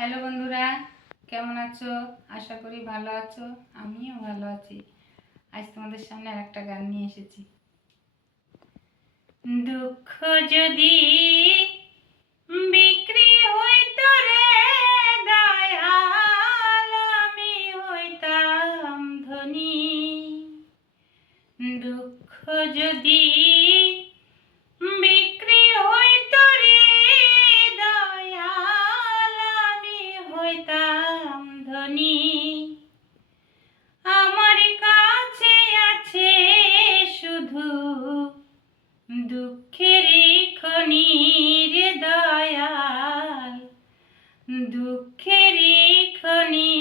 Hello বন্ধুরা, কেমন আছো? আশা করি ভালো আছো। আমিও ভালো আছি। আজ তোমাদের সামনে আরেকটা গান নিয়ে এসেছি। দুঃখ যদি বিক্রি হইতো রে দয়াল, আমি হইতাম ধনী। দুঃখ যদি বিক্রি হইতো রে দয়াল, আমি হইতাম ধনী। আমার কাছে আছে শুধু দুঃখেরই খনি রে দয়াল, দুঃখেরই খনি।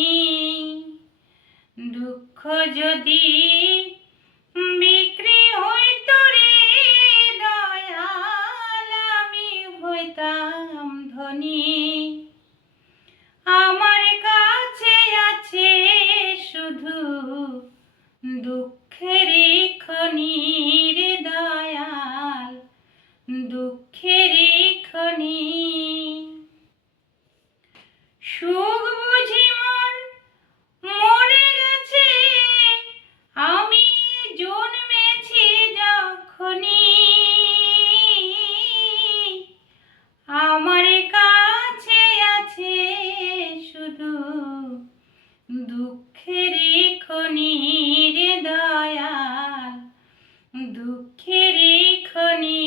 দুঃখ যদি বিক্রি হইতো রে দয়াল, আমি হইতাম ধনী। আমার কাছে আছে শুধু দুঃখেরই খনি রে দয়াল, দুঃখেরই খনি। সুখ বুঝি মন মরে গেছে, আমি জন্মেছি যখনই। আমার কাছে আছে শুধু দুঃখেরই খনি রে দয়াল, দুঃখেরই খনি।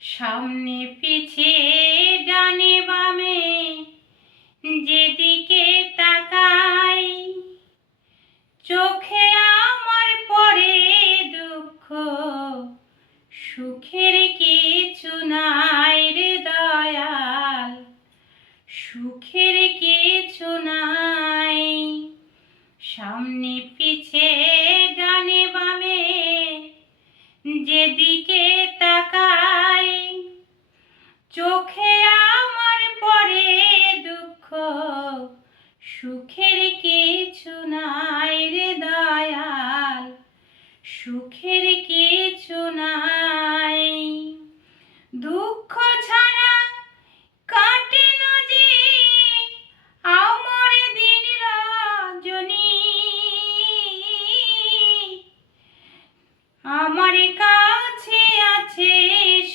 সামনে পিছে ডানে বামে যেদিকে তাকাই, চোখে আমার পড়ে দুঃখ, সুখের কিছু নাই রে দয়াল, সুখের কিছু নাই। সামনে পিছে ডানে বামে যেদিকে তাকাই, চোখে আমার পড়ে দুঃখ, সুখের কিছু নাই রে দয়াল, সুখের কিছু নাই। দুঃখ ছাড়া কাটে না যে আমার দিন রজনী। আমার কাছে আছে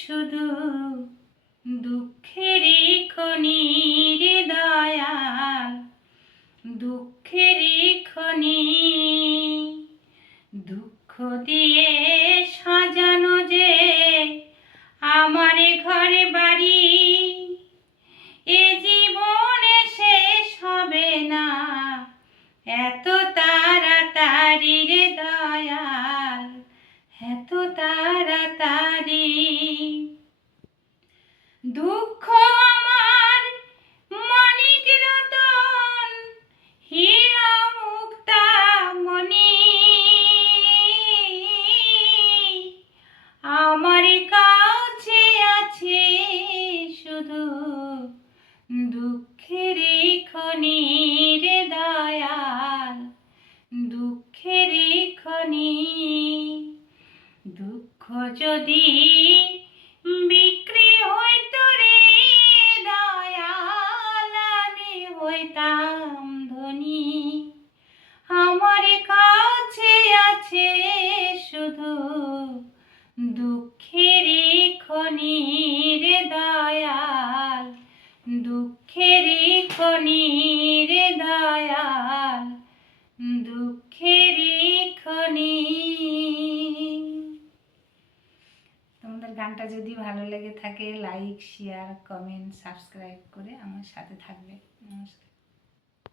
শুধু দুঃখেরই খনি রে দয়াল, দুঃখেরই খনি। দুঃখ দিয়ে সাজানো যে আমার ঘরে বাড়ি, এ জীবনে শেষ হবে না এত তাড়াতাড়ি রে দয়াল, এত তাড়াতাড়ি। দুঃখ আমার মানিক রতন, হীরা মুক্তা মণি, আমার কাছে আছে শুধু দুঃখেরই খনি রে দয়াল, দুঃখেরই খনি। দুঃখ যদি বিক্রি হইতো রে দয়াল, আমি হইতাম ধনী। আমার কাছে আছে শুধু দুঃখেরই খনি রে দয়াল, দুঃখেরই খনি রে দয়াল, দুঃখেরই খনি। তোমাদের গানটা যদি ভালো লেগে থাকে লাইক, শেয়ার, কমেন্ট, সাবস্ক্রাইব করে আমার সাথে থাকবে। নমস্কার।